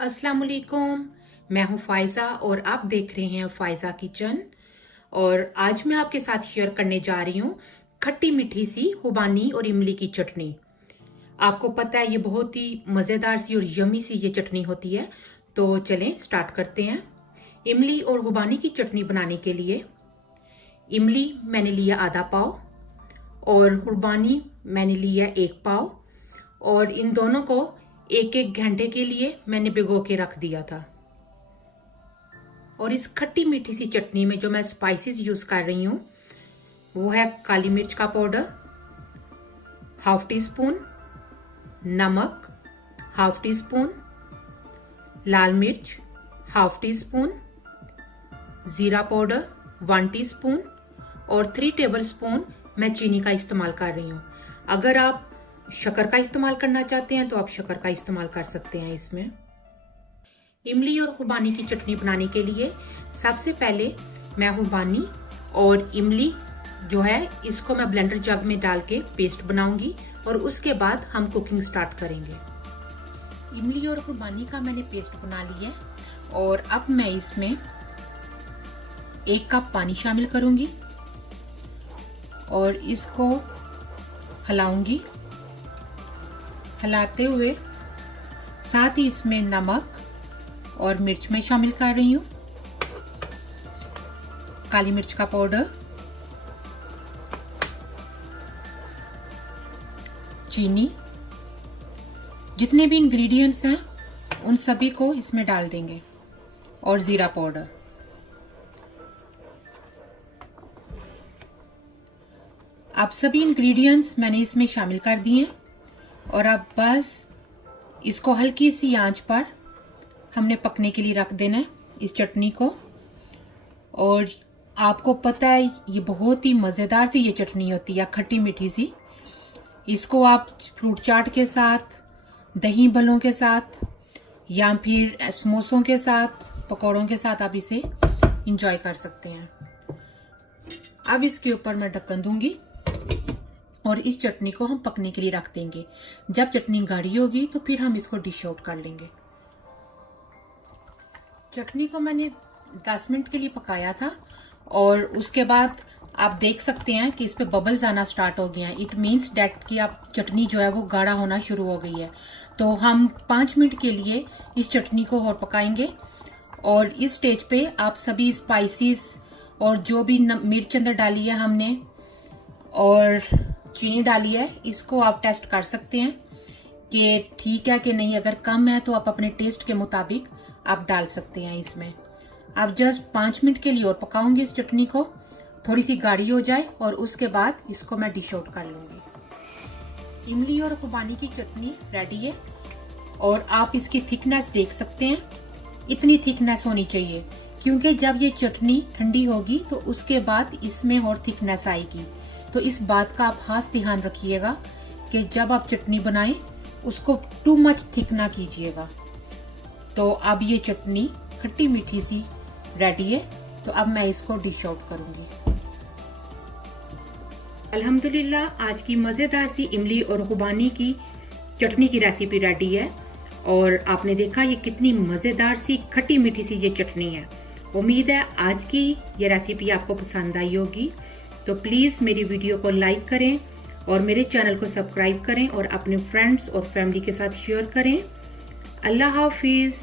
अस्सलाम वालेकुम। मैं हूं फायजा और आप देख रहे हैं फायजा किचन। और आज मैं आपके साथ शेयर करने जा रही हूं खट्टी मीठी सी खुबानी और इमली की चटनी। आपको पता है ये बहुत ही मजेदार सी और यमी सी ये चटनी होती है। तो चलें स्टार्ट करते हैं। इमली और खुबानी की चटनी बनाने के लिए इमली मैंने लिया आधा पाव और खुबानी मैंने लिया 1 पाव, और इन दोनों को 1-1 घंटे के लिए मैंने भिगो के रख दिया था। और इस खट्टी मीठी सी चटनी में जो मैं स्पाइसेस यूज कर रही हूँ वो है काली मिर्च का पाउडर, 1/2 टीस्पून नमक, 1/2 टीस्पून लाल मिर्च, 1/2 टीस्पून जीरा पाउडर, 1 टीस्पून और 3 टेबलस्पून मैं चीनी का इस्तेमाल कर रही हूँ। अगर आप शक्कर का इस्तेमाल करना चाहते हैं तो आप शक्कर का इस्तेमाल कर सकते हैं। इसमें इमली और खुबानी की चटनी बनाने के लिए सबसे पहले मैं खुबानी और इमली जो है इसको मैं ब्लेंडर जग में डाल के पेस्ट बनाऊंगी और उसके बाद हम कुकिंग स्टार्ट करेंगे। इमली और खुबानी का मैंने पेस्ट बना लिया और अब मैं इसमें 1 कप पानी शामिल करूंगी और इसको हिलाऊंगी। हिलाते हुए साथ ही इसमें नमक और मिर्च मैं शामिल कर रही हूँ, काली मिर्च का पाउडर, चीनी, जितने भी इंग्रेडिएंट्स हैं उन सभी को इसमें डाल देंगे और जीरा पाउडर। अब सभी इंग्रेडिएंट्स मैंने इसमें शामिल कर दिए और अब बस इसको हल्की सी आंच पर हमने पकने के लिए रख देना है इस चटनी को। और आपको पता है ये बहुत ही मज़ेदार सी ये चटनी होती है, खट्टी मीठी सी। इसको आप फ्रूट चाट के साथ, दही भल्लों के साथ या फिर समोसों के साथ, पकौड़ों के साथ आप इसे इंजॉय कर सकते हैं। अब इसके ऊपर मैं ढक्कन दूंगी और इस चटनी को हम पकने के लिए रख देंगे। जब चटनी गाढ़ी होगी तो फिर हम इसको डिश आउट कर लेंगे। चटनी को मैंने 10 मिनट के लिए पकाया था और उसके बाद आप देख सकते हैं कि इस पे बबल्स आना स्टार्ट हो गए हैं। इट मीन्स डैट कि आप चटनी जो है वो गाढ़ा होना शुरू हो गई है। तो हम 5 मिनट के लिए इस चटनी को और पकाएंगे। और इस स्टेज पे आप सभी स्पाइसेस और जो भी मिर्च अंदर डाली है हमने और चीनी डाली है, इसको आप टेस्ट कर सकते हैं कि ठीक है कि नहीं। अगर कम है तो आप अपने टेस्ट के मुताबिक आप डाल सकते हैं इसमें। अब जस्ट 5 मिनट के लिए और पकाऊंगी इस चटनी को, थोड़ी सी गाढ़ी हो जाए और उसके बाद इसको मैं डिश आउट कर लूंगी। इमली और खुबानी की चटनी रेडी है और आप इसकी थिकनेस देख सकते हैं। इतनी थिकनेस होनी चाहिए क्योंकि जब ये चटनी ठंडी होगी तो उसके बाद इसमें और थिकनेस आएगी। तो इस बात का आप खास ध्यान रखिएगा कि जब आप चटनी बनाएं उसको टू मच थिक ना कीजिएगा। तो अब ये चटनी खट्टी मीठी सी रेडी है। तो अब मैं इसको डिश आउट करूंगी। अल्हम्दुलिल्लाह आज की मजेदार सी इमली और खुबानी की चटनी की रेसिपी रेडी है। और आपने देखा ये कितनी मजेदार सी खट्टी मीठी सी ये चटनी है। उम्मीद है आज की ये रेसिपी आपको पसंद आई होगी। तो प्लीज मेरी वीडियो को लाइक करें और मेरे चैनल को सब्सक्राइब करें और अपने फ्रेंड्स और फैमिली के साथ शेयर करें। अल्लाह हाफिज।